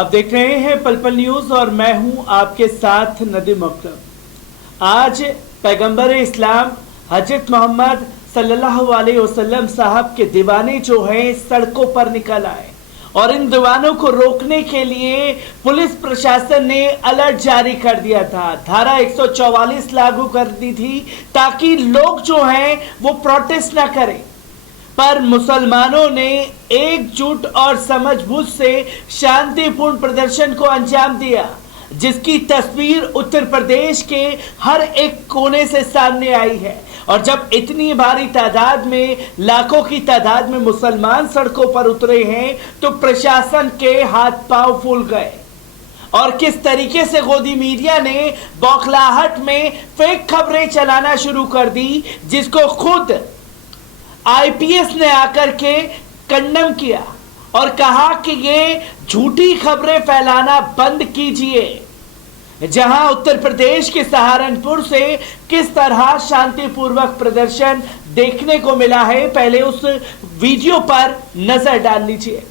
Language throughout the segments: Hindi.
आप देख रहे हैं पल पल न्यूज और मैं हूं आपके साथ नदीम अकरम। आज पैगंबर इस्लाम हजरत मोहम्मद सल्लल्लाहु अलैहि वसल्लम साहब के दीवाने जो हैं सड़कों पर निकल आए और इन दीवानों को रोकने के लिए पुलिस प्रशासन ने अलर्ट जारी कर दिया था। धारा 144 लागू कर दी थी ताकि लोग जो हैं वो प्रोटेस्ट ना करें, पर मुसलमानों ने एकजुट और समझबूझ से शांतिपूर्ण प्रदर्शन को अंजाम दिया, जिसकी तस्वीर उत्तर प्रदेश के हर एक कोने से सामने आई है। और जब इतनी भारी तादाद में, लाखों की तादाद में मुसलमान सड़कों पर उतरे हैं तो प्रशासन के हाथ पांव फूल गए और किस तरीके से गोदी मीडिया ने बौखलाहट में फेक खबरें चलाना शुरू कर दी, जिसको खुद आईपीएस ने आकर के कंडम किया और कहा कि ये झूठी खबरें फैलाना बंद कीजिए। जहां उत्तर प्रदेश के सहारनपुर से किस तरह शांतिपूर्वक प्रदर्शन देखने को मिला है, पहले उस वीडियो पर नजर डाल लीजिए।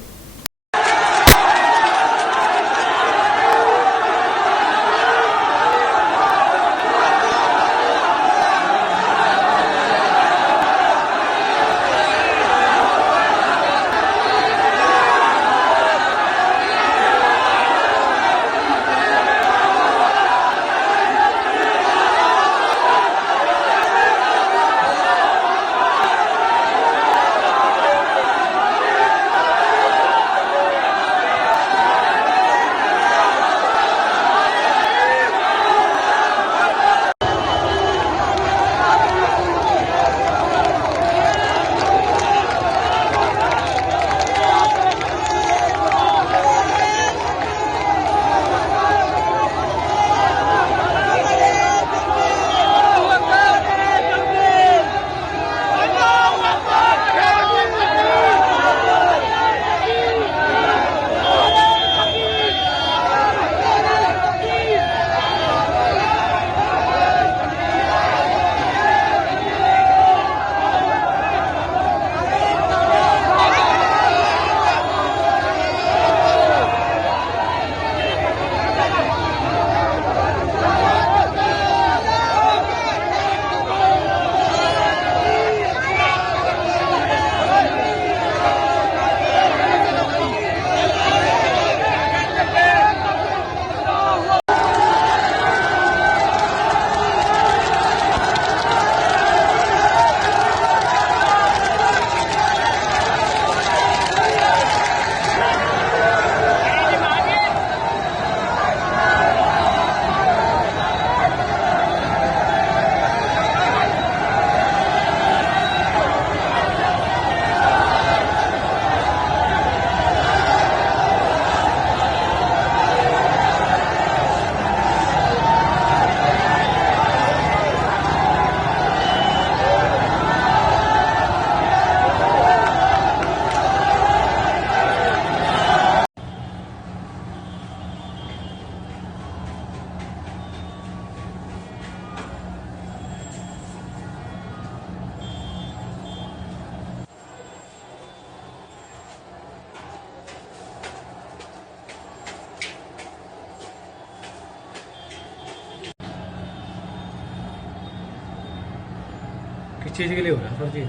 किस चीज के लिए हो रहा है फर्जी?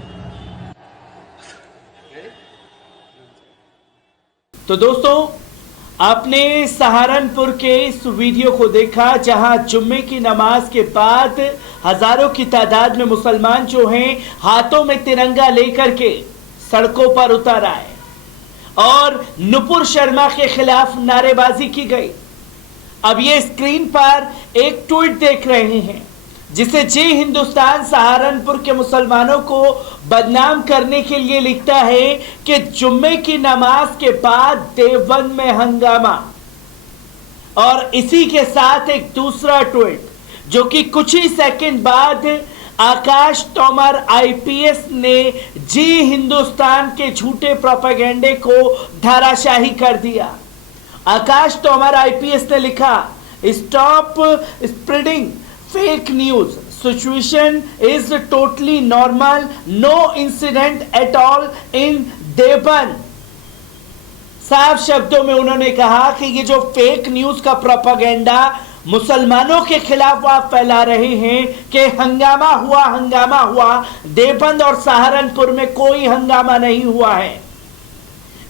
तो दोस्तों, आपने सहारनपुर के इस वीडियो को देखा जहां जुम्मे की नमाज के बाद हजारों की तादाद में मुसलमान जो हैं हाथों में तिरंगा लेकर के सड़कों पर उतर आए और नुपुर शर्मा के खिलाफ नारेबाजी की गई। अब ये स्क्रीन पर एक ट्वीट देख रहे हैं जिसे जय हिंदुस्तान सहारनपुर के मुसलमानों को बदनाम करने के लिए लिखता है कि जुम्मे की नमाज के बाद देवबंद में हंगामा। और इसी के साथ एक दूसरा ट्वीट जो कि कुछ ही सेकंड बाद आकाश तोमर आईपीएस ने जय हिंदुस्तान के झूठे प्रोपेगेंडे को धराशाही कर दिया। आकाश तोमर आईपीएस ने लिखा, stop spreading fake news, situation is totally normal, no incident at all in Deoband, साफ शब्दों में उन्होंने कहा कि ये जो फेक न्यूज का प्रोपेगेंडा मुसलमानों के खिलाफ आप फैला रहे हैं कि हंगामा हुआ, देवबंद और सहारनपुर में कोई हंगामा नहीं हुआ है।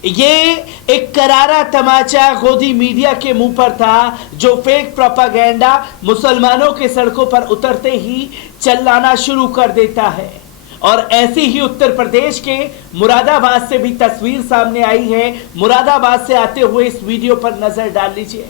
ये एक करारा तमाचा गोदी मीडिया के मुंह पर था, जो फेक प्रोपेगेंडा मुसलमानों के सड़कों पर उतरते ही चिल्लाना शुरू कर देता है। और ऐसी ही उत्तर प्रदेश के मुरादाबाद से भी तस्वीर सामने आई है। मुरादाबाद से आते हुए इस वीडियो पर नजर डाल लीजिए।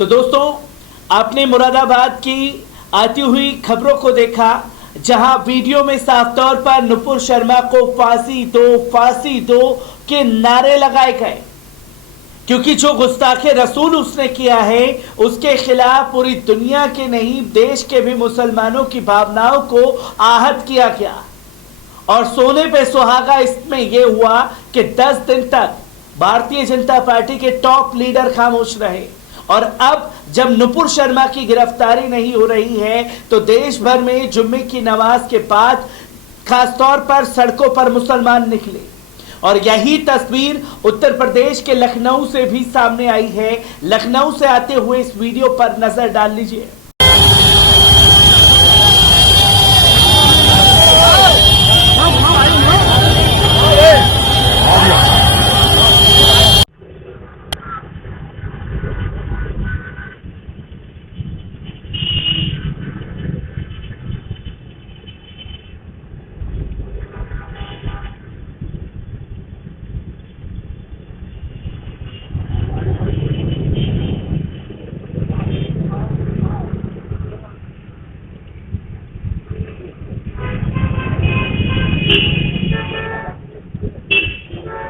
तो दोस्तों, आपने मुरादाबाद की आती हुई खबरों को देखा, जहां वीडियो में साफ तौर पर नुपुर शर्मा को फांसी दो के नारे लगाए गए, क्योंकि जो गुस्ताखे रसूल उसने किया है उसके खिलाफ पूरी दुनिया के नहीं, देश के भी मुसलमानों की भावनाओं को आहत किया गया। और सोने पे सुहागा इसमें यह हुआ कि 10 दिन तक भारतीय जनता पार्टी के टॉप लीडर खामोश रहे। और अब जब नुपुर शर्मा की गिरफ्तारी नहीं हो रही है तो देश भर में जुम्मे की नमाज के बाद खासतौर पर सड़कों पर मुसलमान निकले। और यही तस्वीर उत्तर प्रदेश के लखनऊ से भी सामने आई है। लखनऊ से आते हुए इस वीडियो पर नजर डाल लीजिए।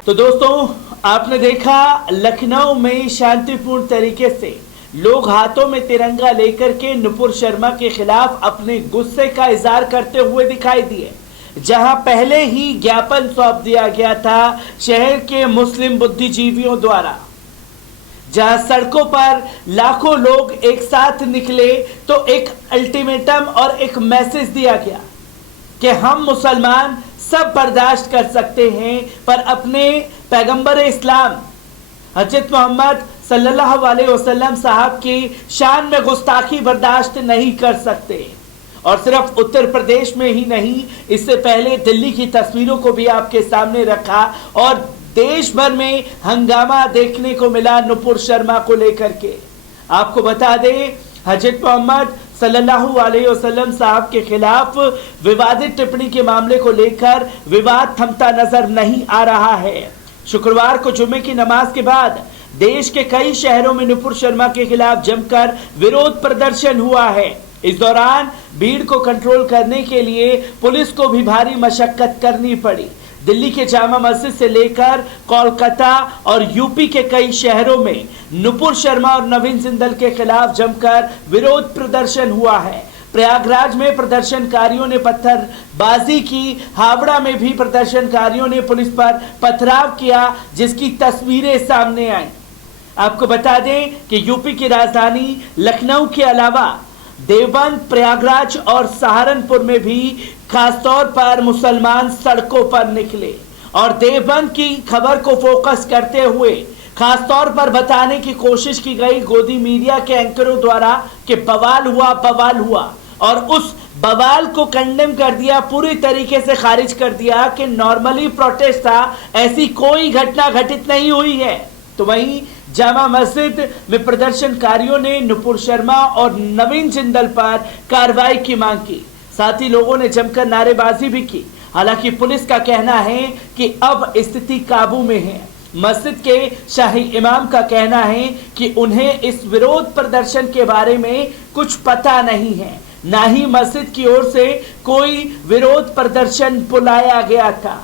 तो दोस्तों, आपने देखा लखनऊ में शांतिपूर्ण तरीके से लोग हाथों में तिरंगा लेकर के नुपुर शर्मा के खिलाफ अपने गुस्से का इजहार करते हुए दिखाई दिए। जहां पहले ही ज्ञापन सौंप दिया गया था शहर के मुस्लिम बुद्धिजीवियों द्वारा, जहां सड़कों पर लाखों लोग एक साथ निकले तो एक अल्टीमेटम और एक मैसेज दिया गया कि हम मुसलमान सब बर्दाश्त कर सकते हैं, पर अपने पैगंबर इस्लाम हजरत मोहम्मद सल्लल्लाहु अलैहि वसल्लम साहब की शान में गुस्ताखी बर्दाश्त नहीं कर सकते। और सिर्फ उत्तर प्रदेश में ही नहीं, इससे पहले दिल्ली की तस्वीरों को भी आपके सामने रखा और देश भर में हंगामा देखने को मिला नुपुर शर्मा को लेकर के। आपको बता दें, हजरत मोहम्मद सल्लल्लाहु अलैहि वसल्लम साहब के खिलाफ विवादित टिप्पणी के मामले को लेकर विवाद थमता नजर नहीं आ रहा है। शुक्रवार को जुम्मे की नमाज के बाद देश के कई शहरों में नुपुर शर्मा के खिलाफ जमकर विरोध प्रदर्शन हुआ है। इस दौरान भीड़ को कंट्रोल करने के लिए पुलिस को भी भारी मशक्कत करनी पड़ी। दिल्ली के जामा मस्जिद से लेकर कोलकाता और यूपी के कई शहरों में नुपुर शर्मा और नवीन जिंदल के खिलाफ जमकर विरोध प्रदर्शन हुआ है। प्रयागराज में प्रदर्शनकारियों ने पत्थरबाजी की, हावड़ा में भी प्रदर्शनकारियों ने पुलिस पर पथराव किया, जिसकी तस्वीरें सामने आई। आपको बता दें कि यूपी की राजधानी लखनऊ के अलावा देवबंद, प्रयागराज और सहारनपुर में भी खासतौर पर मुसलमान सड़कों पर निकले। और देवबंद की खबर को फोकस करते हुए खासतौर पर बताने की कोशिश की गई गोदी मीडिया के एंकरों द्वारा कि बवाल हुआ, और उस बवाल को कंडेम कर दिया, पूरी तरीके से खारिज कर दिया कि नॉर्मली प्रोटेस्ट था, ऐसी कोई घटना घटित नहीं हुई है। तो वहीं जामा मस्जिद में प्रदर्शनकारियों ने नुपुर शर्मा और नवीन जिंदल पर कार्रवाई की मांग की। साथ ही लोगों ने जमकर नारेबाजी भी की। हालांकि पुलिस का कहना है कि अब स्थिति काबू में है। मस्जिद के शाही इमाम का कहना है कि उन्हें इस विरोध प्रदर्शन के बारे में कुछ पता नहीं है, ना ही मस्जिद की ओर से कोई विरोध प्रदर्शन बुलाया गया था।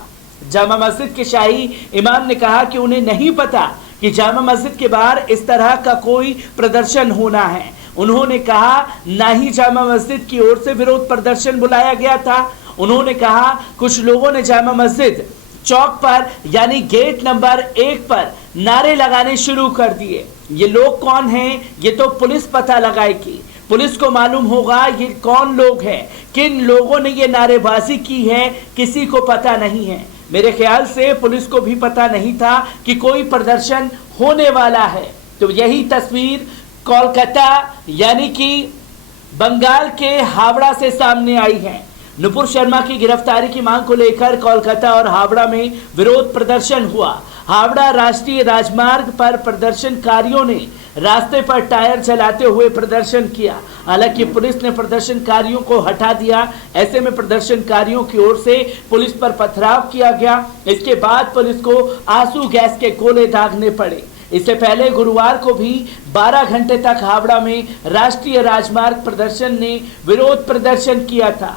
जामा मस्जिद के शाही इमाम ने कहा कि उन्हें नहीं पता कि जामा मस्जिद के बाहर इस तरह का कोई प्रदर्शन होना है। उन्होंने कहा ना ही जामा मस्जिद की ओर से विरोध प्रदर्शन बुलाया गया था। उन्होंने कहा कुछ लोगों ने जामा मस्जिद चौक पर यानी गेट नंबर 1 पर नारे लगाने शुरू कर दिए। ये लोग कौन हैं, ये तो पुलिस पता लगाएगी। पुलिस को मालूम होगा ये कौन लोग हैं, किन लोगों ने ये नारेबाजी की है, किसी को पता नहीं है। मेरे ख्याल से पुलिस को भी पता नहीं था कि कोई प्रदर्शन होने वाला है। तो यही तस्वीर कोलकाता यानी कि बंगाल के हावड़ा से सामने आई है। नुपुर शर्मा की गिरफ्तारी की मांग को लेकर कोलकाता और हावड़ा में विरोध प्रदर्शन हुआ। हावड़ा राष्ट्रीय राजमार्ग पर प्रदर्शनकारियों ने रास्ते पर टायर जलाते हुए प्रदर्शन किया। हालांकि पुलिस ने प्रदर्शनकारियों को हटा दिया। ऐसे में प्रदर्शनकारियों की ओर से पुलिस पर पथराव किया गया। इसके बाद पुलिस को आंसू गैस के गोले दागने पड़े। इससे पहले गुरुवार को भी 12 घंटे तक हावड़ा में राष्ट्रीय राजमार्ग प्रदर्शन ने विरोध प्रदर्शन किया था।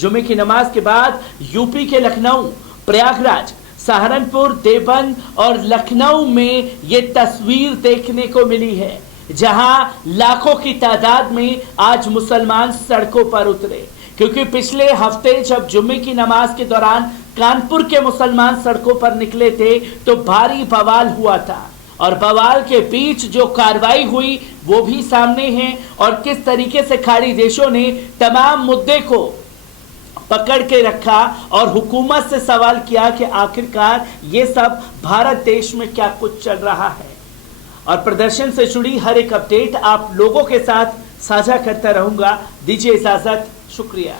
जुमे की नमाज के बाद यूपी के लखनऊ, प्रयागराज, सहारनपुर, देवबंद और लखनऊ में ये तस्वीर देखने को मिली है, जहां लाखों की तादाद में आज मुसलमान सड़कों पर उतरे। क्योंकि पिछले हफ्ते जब जुम्मे की नमाज के दौरान कानपुर के मुसलमान सड़कों पर निकले थे तो भारी बवाल हुआ था, और बवाल के बीच जो कार्रवाई हुई वो भी सामने है। और किस तरीके से खाड़ी देशों ने तमाम मुद्दे को पकड़ के रखा और हुकूमत से सवाल किया कि आखिरकार ये सब भारत देश में क्या कुछ चल रहा है। और प्रदर्शन से जुड़ी हर एक अपडेट आप लोगों के साथ साझा करता रहूंगा। दीजिए इजाजत, शुक्रिया।